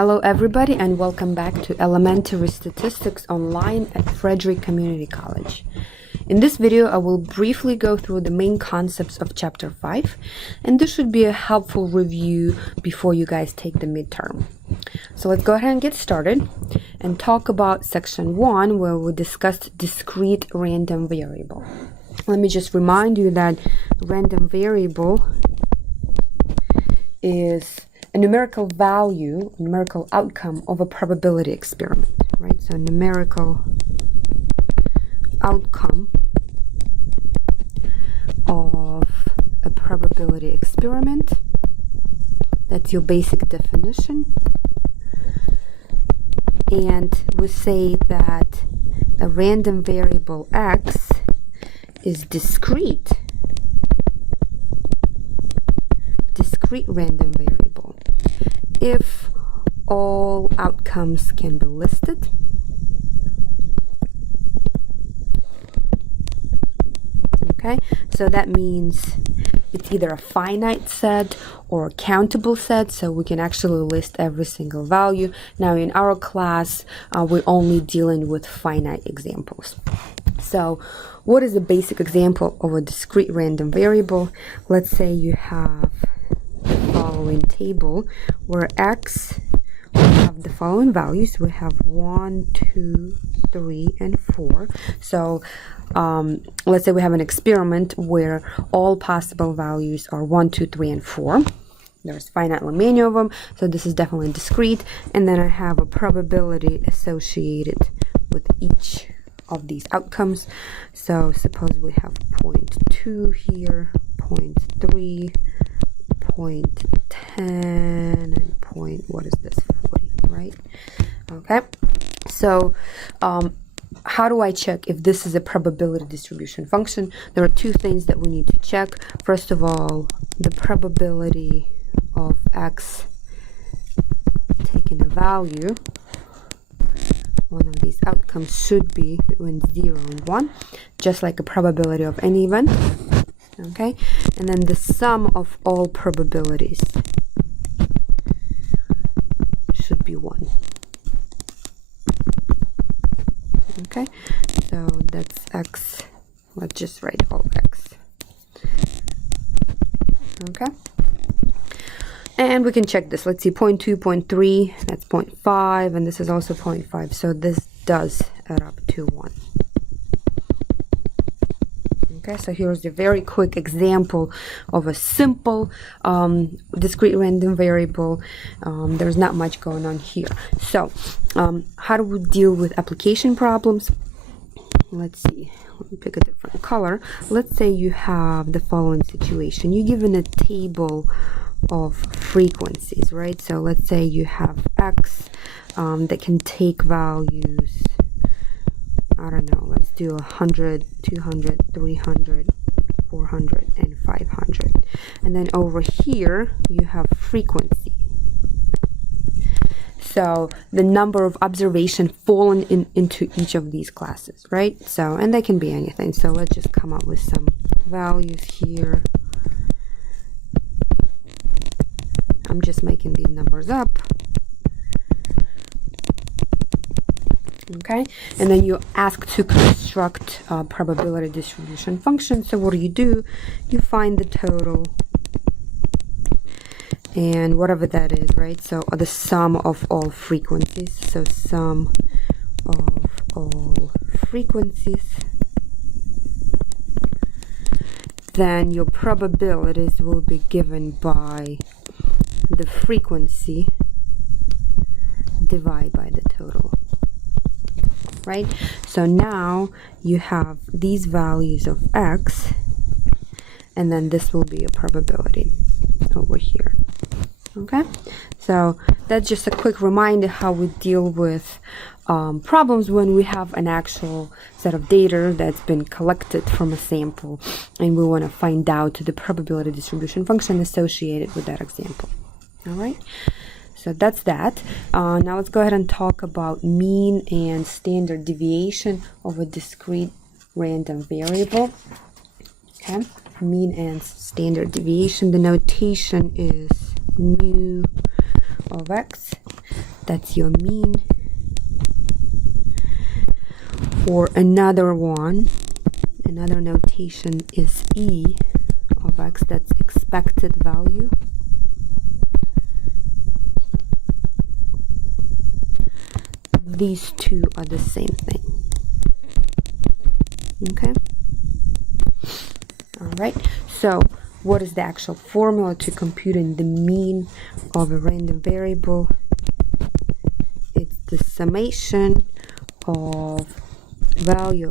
Hello everybody and welcome back to Elementary Statistics Online at Frederick Community College. In this video I will briefly go through the main concepts of Chapter 5, and this should be a helpful review before you guys take the midterm. So let's go ahead and get started and talk about Section 1, where we discussed discrete random variable. Let me just remind you that random variable is a numerical value, numerical outcome of a probability experiment, right? So numerical outcome of a probability experiment. That's your basic definition. And we say that a random variable x is discrete random variable if all outcomes can be listed, okay? So that means it's either a finite set or a countable set, so we can actually list every single value. Now in our class, we're only dealing with finite examples. So what is a basic example of a discrete random variable? Let's say you have the following table where x, we have the following values. We have 1, 2, 3, and 4. So let's say we have an experiment where all possible values are 1, 2, 3, and 4. There's finitely many of them, so this is definitely discrete. And then I have a probability associated with each of these outcomes. So suppose we have 0.2 here, 0.3, 0.10, and what is this, 40, right? Okay, so how do I check if this is a probability distribution function? There are two things that we need to check. First of all, the probability of x taking a value, one of these outcomes should be between 0 and 1, just like a probability of any event. Okay, and then the sum of all probabilities should be 1. Okay, so that's x. Let's just write all x. Okay, and we can check this. Let's see, 0.2, 0.3, that's 0.5, and this is also 0.5. So this does add up to 1. Okay, so here's a very quick example of a simple discrete random variable. There's not much going on here. So how do we deal with application problems? Let's see. Let me pick a different color. Let's say you have the following situation. You're given a table of frequencies, right? So let's say you have x that can take values, I don't know, let's do 100, 200, 300, 400, and 500. And then over here, you have frequency. So the number of observations fallen into each of these classes, right? So, and they can be anything. So let's just come up with some values here. I'm just making these numbers up. Okay, and then you're asked to construct a probability distribution function. So what do? You find the total and whatever that is, right? So the sum of all frequencies. So sum of all frequencies. Then your probabilities will be given by the frequency divided by the total. Right? So now you have these values of x, and then this will be a probability over here. Okay? So that's just a quick reminder how we deal with problems when we have an actual set of data that's been collected from a sample, and we want to find out the probability distribution function associated with that example. All right? So that's that. Now let's go ahead and talk about mean and standard deviation of a discrete random variable. Okay, mean and standard deviation. The notation is mu of x That's your mean. For another one, another notation is E of X, that's expected value. These two are the same thing. Okay? Alright, so what is the actual formula to computing the mean of a random variable? It's the summation of value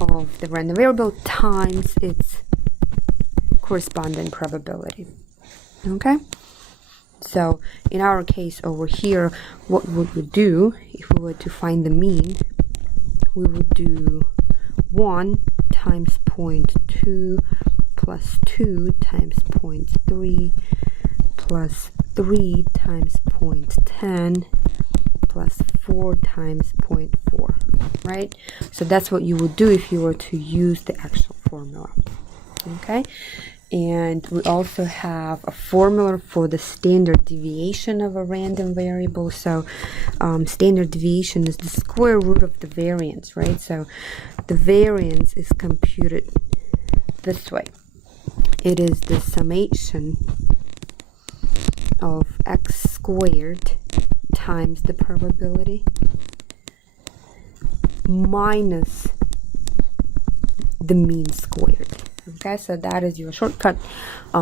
of the random variable times its corresponding probability. Okay? So in our case over here, what would we do if we were to find the mean? We would do 1 times 0.2 plus 2 times 0.3 plus 3 times 0.10 plus 4 times 0.4, right? So that's what you would do if you were to use the actual formula. Okay? And we also have a formula for the standard deviation of a random variable. So standard deviation is the square root of the variance, right? So the variance is computed this way. It is the summation of x squared times the probability minus the mean squared. Okay, so that is your shortcut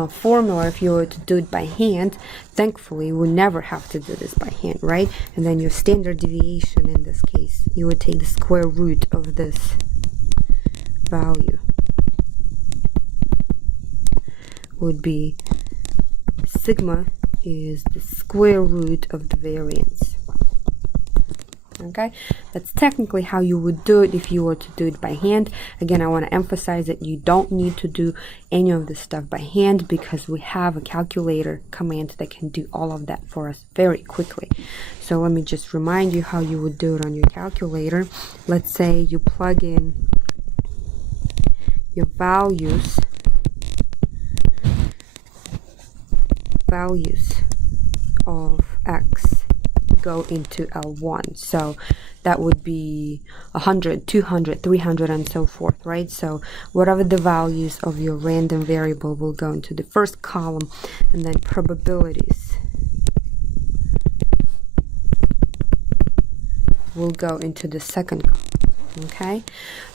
formula if you were to do it by hand. Thankfully, we never have to do this by hand, right? And then your standard deviation in this case, you would take the square root of this value. Would be sigma is the square root of the variance. Okay, that's technically how you would do it if you were to do it by hand. Again, I want to emphasize that you don't need to do any of this stuff by hand because we have a calculator command that can do all of that for us very quickly. So let me just remind you how you would do it on your calculator. Let's say you plug in your values of x go into L1. So that would be 100, 200, 300, and so forth, right? So whatever the values of your random variable will go into the first column, and then probabilities will go into the second column. Okay?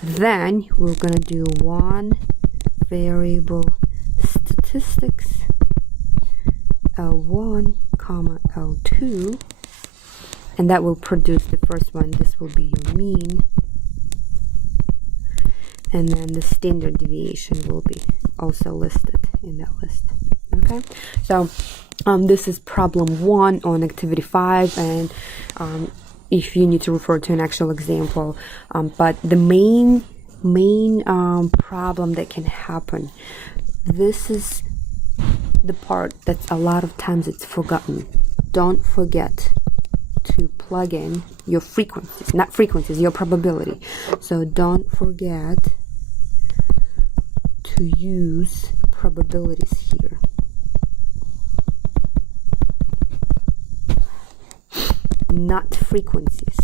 Then we're going to do one variable statistics L1, comma L2, and that will produce the first one. This will be your mean, and then the standard deviation will be also listed in that list. Okay, so this is problem 1 on activity 5, and if you need to refer to an actual example, but the main problem that can happen, this is the part that's a lot of times it's forgotten. Don't forget to plug in your frequencies, not frequencies, your probability. So don't forget to use probabilities here. Not frequencies.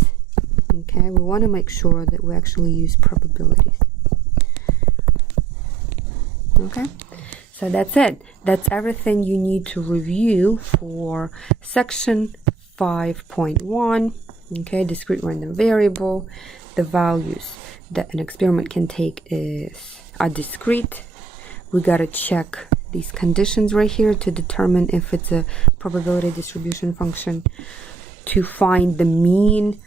Okay, we want to make sure that we actually use probabilities. Okay, so that's it. That's everything you need to review for section 5.1. Okay, discrete random variable. The values that an experiment can take are discrete. We gotta check these conditions right here to determine if it's a probability distribution function. To find the mean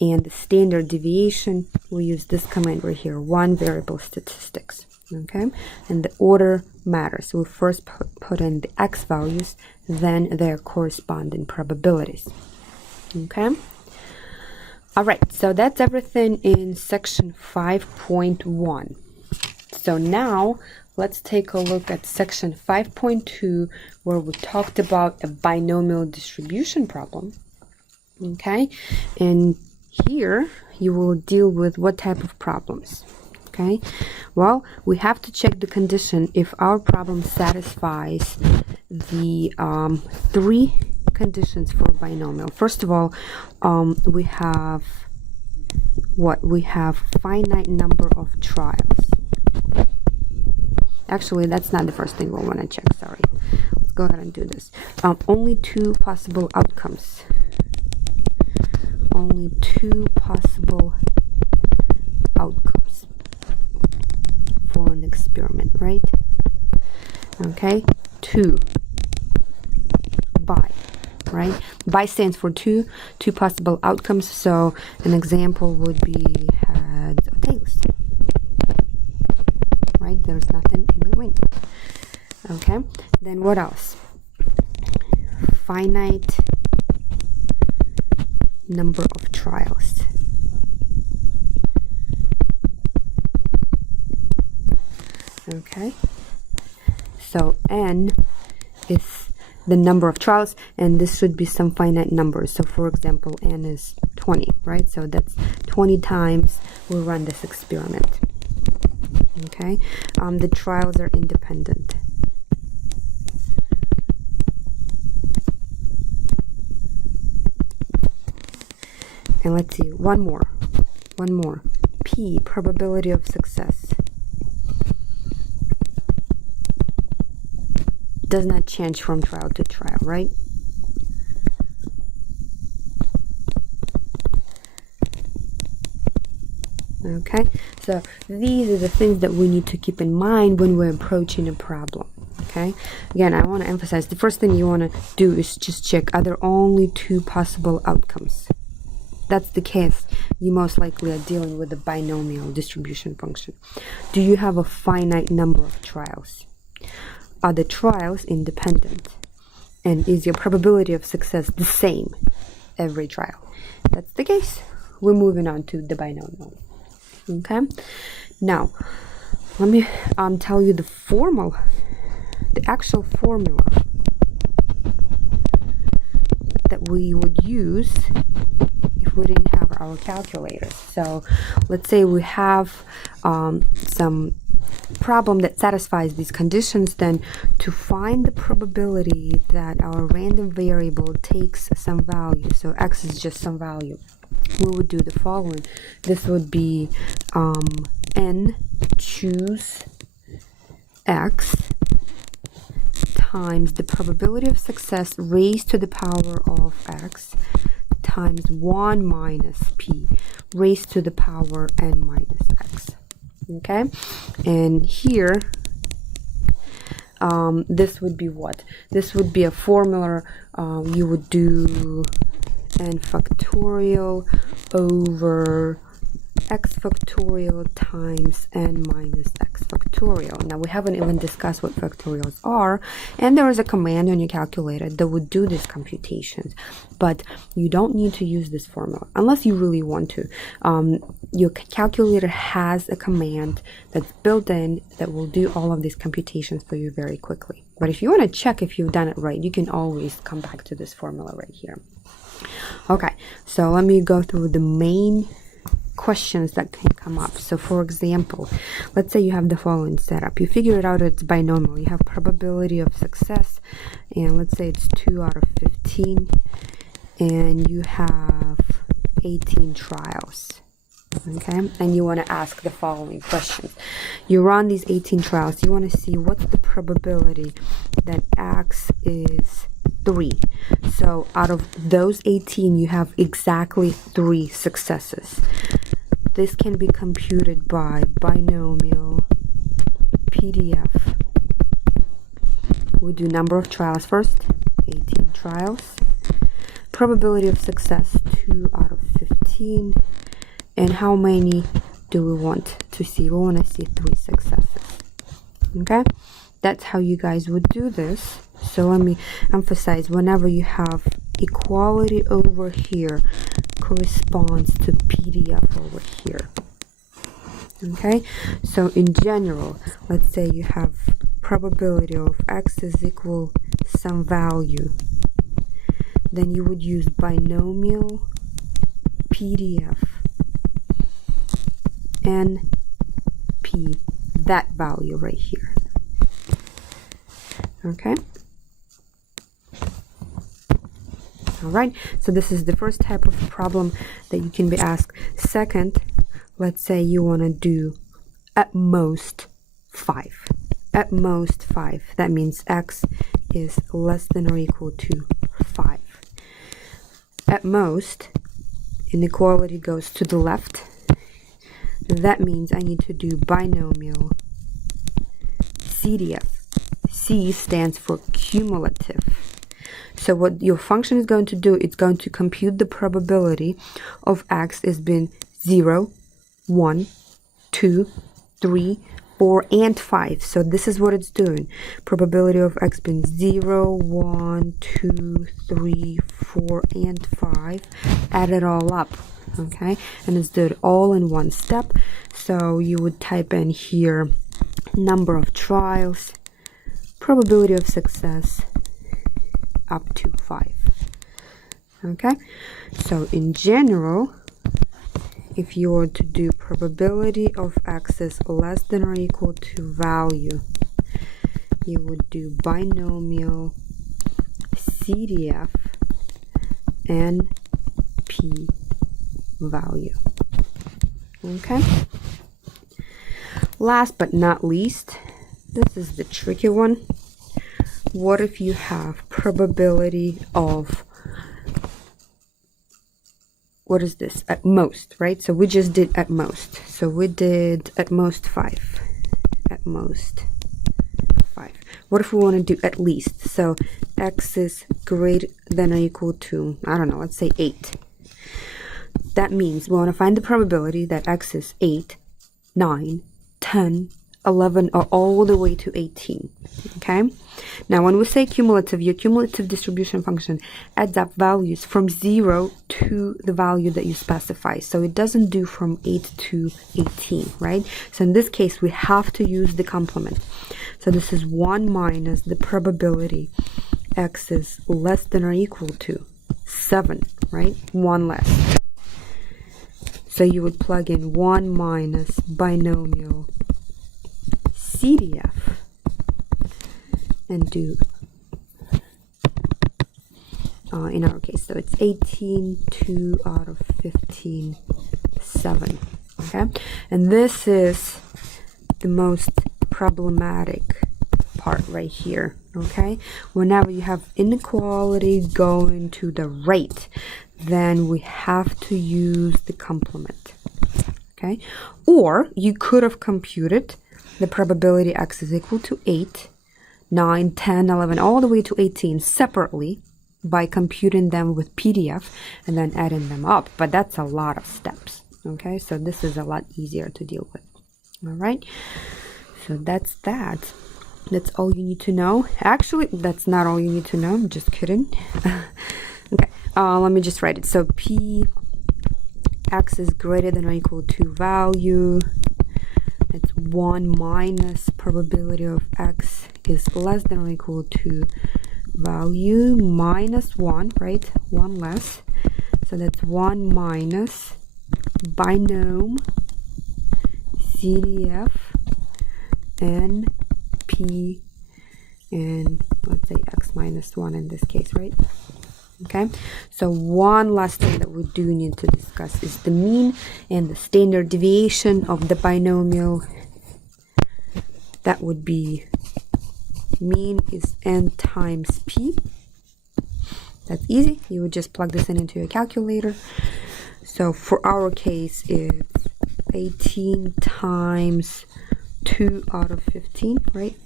and the standard deviation, we use this command right here, one variable statistics. Okay, and the order matters. We first put in the x values, then their corresponding probabilities. Okay, all right, so that's everything in section 5.1. So now let's take a look at section 5.2, where we talked about a binomial distribution problem. Okay, and here you will deal with what type of problems? Okay, well, we have to check the condition if our problem satisfies the three conditions for binomial. First of all, we have what? We have finite number of trials. Actually, that's not the first thing we'll want to check. Sorry. Let's go ahead and do this. Only two possible outcomes. Only two possible outcomes for an experiment, right? Okay, two. By, right? By stands for two possible outcomes. So an example would be heads or tails, right? There's nothing in between. Okay, then what else? Finite number of trials. Okay, so n is the number of trials, and this should be some finite number. So for example, n is 20, right? So that's 20 times we'll run this experiment. Okay, the trials are independent. And let's see, one more. P, probability of success. Does not change from trial to trial, right? Okay, so these are the things that we need to keep in mind when we're approaching a problem. Okay, again, I want to emphasize the first thing you want to do is just check, are there only two possible outcomes? That's the case, you most likely are dealing with a binomial distribution function. Do you have a finite number of trials? Are the trials independent? And is your probability of success the same every trial? That's the case. We're moving on to the binomial. Okay, now let me tell you the actual formula that we would use if we didn't have our calculators. So let's say we have some problem that satisfies these conditions. Then to find the probability that our random variable takes some value, so x is just some value, we would do the following. This would be n choose x times the probability of success raised to the power of x times 1 minus p raised to the power n minus x. Okay, and here this would be what? This would be a formula. You would do n factorial over x factorial times n minus x factorial. Now we haven't even discussed what factorials are, and there is a command on your calculator that would do these computations, but you don't need to use this formula unless you really want to. Your calculator has a command that's built in that will do all of these computations for you very quickly. But if you want to check if you've done it right, you can always come back to this formula right here. Okay, so let me go through the main questions that can come up. So for example, let's say you have the following setup. You figure it out, it's binomial. You have probability of success, and let's say it's 2 out of 15, and you have 18 trials. Okay, and you want to ask the following questions. You run these 18 trials. You want to see what's the probability that x is 3. So out of those 18, you have exactly 3 successes. This can be computed by binomial PDF. We do number of trials first, 18 trials. Probability of success, 2 out of 15. And how many do we want to see? We want to see 3 successes. Okay, that's how you guys would do this. So let me emphasize, whenever you have equality over here corresponds to PDF over here. Okay, so in general, let's say you have probability of x is equal some value, then you would use binomial PDF NP, that value right here. Okay, All right, so this is the first type of problem that you can be asked. Second, let's say you want to do at most 5. At most 5. That means x is less than or equal to 5. At most, inequality goes to the left. That means I need to do binomial CDF. C stands for cumulative. So what your function is going to do, it's going to compute the probability of x as being 0, 1, 2, 3, 4, and 5. So this is what it's doing. Probability of x being 0, 1, 2, 3, 4, and 5. Add it all up. Okay, and it's done all in one step. So you would type in here number of trials, probability of success, up to 5. Okay, so in general, if you were to do probability of x is less than or equal to value, you would do binomial CDF and p value. Okay, last but not least, this is the tricky one. What if you have probability of, what is this, at most, right? So we just did at most. So we did at most 5. At most 5. What if we want to do at least? So x is greater than or equal to, I don't know, let's say 8. That means we want to find the probability that x is 8, 9, 10, 11, or all the way to 18. Okay, now when we say cumulative, your cumulative distribution function adds up values from 0 to the value that you specify. So it doesn't do from 8 to 18, right? So in this case, we have to use the complement. So this is 1 minus the probability x is less than or equal to 7, right? 1 less. So you would plug in 1 minus binomial CDF and do, in our case, so it's 18, 2 out of 15, 7. Okay, and this is the most problematic part right here. Okay, whenever you have inequality going to the right, then we have to use the complement. Okay, or you could have computed the probability x is equal to 8, 9, 10, 11, all the way to 18 separately by computing them with PDF and then adding them up. But that's a lot of steps. Okay, so this is a lot easier to deal with. All right, so that's that. That's all you need to know. Actually, that's not all you need to know. I'm just kidding. Okay, let me just write it. So p x is greater than or equal to value. It's 1 minus probability of x is less than or equal to value minus 1, right? 1 less. So that's 1 minus binom CDF and p and let's say x minus 1 in this case, right? Okay, so one last thing that we do need to discuss is the mean and the standard deviation of the binomial. That would be mean is n times p. That's easy. You would just plug this into your calculator. So for our case, it's 18 times 2 out of 15, right?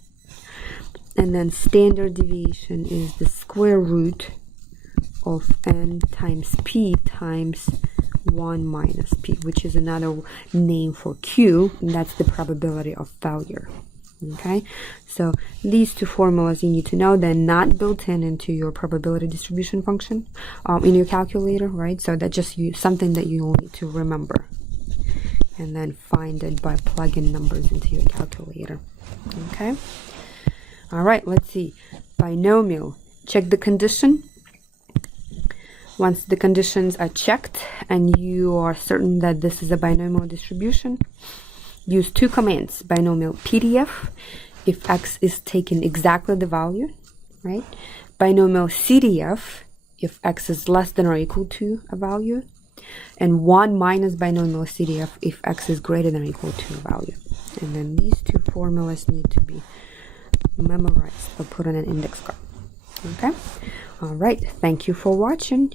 And then standard deviation is the square root of n times p times 1 minus p, which is another name for q, and that's the probability of failure. Okay, so these two formulas you need to know. They're not built into your probability distribution function in your calculator, right? So that's just something that you will need to remember and then find it by plugging numbers into your calculator. Okay, all right, let's see. Binomial, check the condition. Once the conditions are checked and you are certain that this is a binomial distribution, use two commands: binomial PDF if x is taken exactly the value, right? Binomial CDF if x is less than or equal to a value, and 1 minus binomial CDF if x is greater than or equal to a value. And then these two formulas need to be memorized or put on an index card. Okay? All right. Thank you for watching.